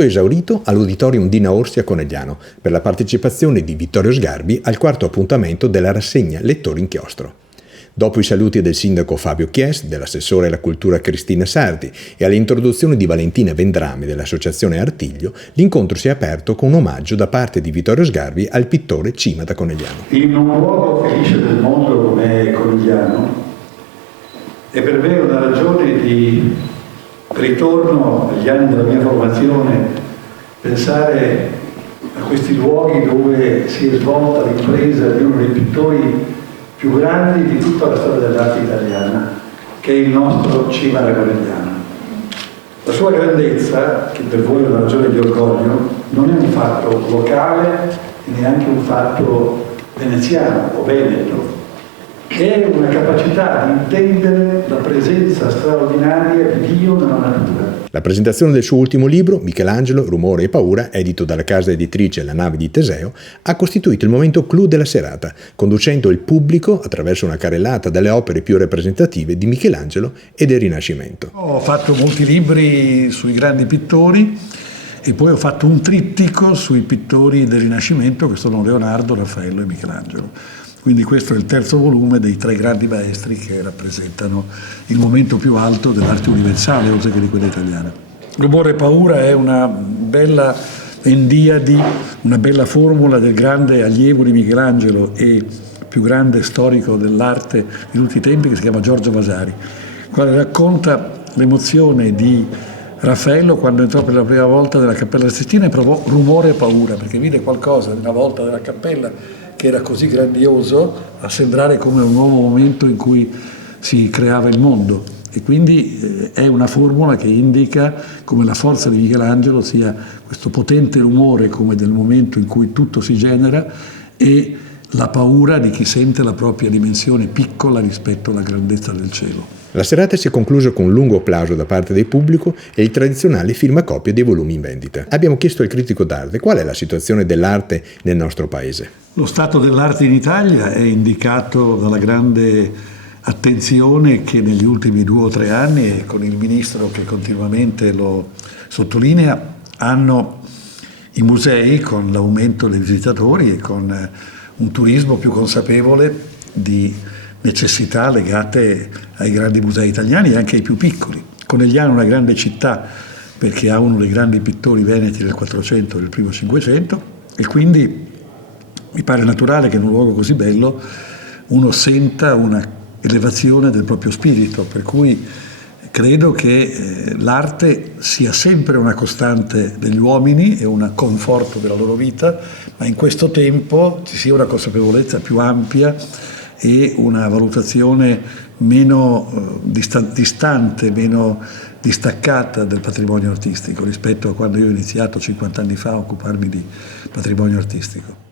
tutto esaurito all'Auditorium Dina Orsi a Conegliano per la partecipazione di Vittorio Sgarbi al quarto appuntamento della rassegna Lettori Inchiostro. Dopo i saluti del sindaco Fabio Chies, dell'assessore alla cultura Cristina Sardi e all'introduzione di Valentina Vendrami dell'associazione Artiglio, l'incontro si è aperto con un omaggio da parte di Vittorio Sgarbi al pittore Cima da Conegliano. In un luogo felice del mondo come Conegliano è per me una ragione di ritorno agli anni della mia formazione, pensare a questi luoghi dove si è svolta l'impresa di uno dei pittori più grandi di tutta la storia dell'arte italiana, che è il nostro Cima da Conegliano. La sua grandezza, che per voi è una ragione di orgoglio, non è un fatto locale e neanche un fatto veneziano o veneto, è una capacità di intendere la presenza straordinaria di Dio nella natura. La presentazione del suo ultimo libro, Michelangelo, Rumore e Paura, edito dalla casa editrice La Nave di Teseo, ha costituito il momento clou della serata, conducendo il pubblico attraverso una carrellata delle opere più rappresentative di Michelangelo e del Rinascimento. Ho fatto molti libri sui grandi pittori e poi ho fatto un trittico sui pittori del Rinascimento che sono Leonardo, Raffaello e Michelangelo. Quindi questo è il terzo volume dei tre grandi maestri che rappresentano il momento più alto dell'arte universale, oltre che di quella italiana. Rumore e Paura è una bella endiadi, una bella formula del grande allievo di Michelangelo e più grande storico dell'arte di tutti i tempi, che si chiama Giorgio Vasari, il quale racconta l'emozione di Raffaello quando entrò per la prima volta nella Cappella Sistina e provò rumore e paura, perché vide qualcosa una volta nella cappella che era così grandioso a sembrare come un nuovo momento in cui si creava il mondo. E quindi è una formula che indica come la forza di Michelangelo sia questo potente rumore come del momento in cui tutto si genera e la paura di chi sente la propria dimensione piccola rispetto alla grandezza del cielo. La serata si è conclusa con un lungo applauso da parte del pubblico e il tradizionale firmacopie dei volumi in vendita. Abbiamo chiesto al critico d'arte qual è la situazione dell'arte nel nostro paese. Lo stato dell'arte in Italia è indicato dalla grande attenzione che negli ultimi 2 o 3 anni, e con il ministro che continuamente lo sottolinea, hanno i musei con l'aumento dei visitatori e con un turismo più consapevole di necessità legate ai grandi musei italiani e anche ai più piccoli. Conegliano è una grande città perché ha uno dei grandi pittori veneti del 400 e del primo 500 e quindi mi pare naturale che in un luogo così bello uno senta una elevazione del proprio spirito, per cui credo che l'arte sia sempre una costante degli uomini e un conforto della loro vita, ma in questo tempo ci sia una consapevolezza più ampia e una valutazione meno distante, meno distaccata del patrimonio artistico rispetto a quando io ho iniziato 50 anni fa a occuparmi di patrimonio artistico.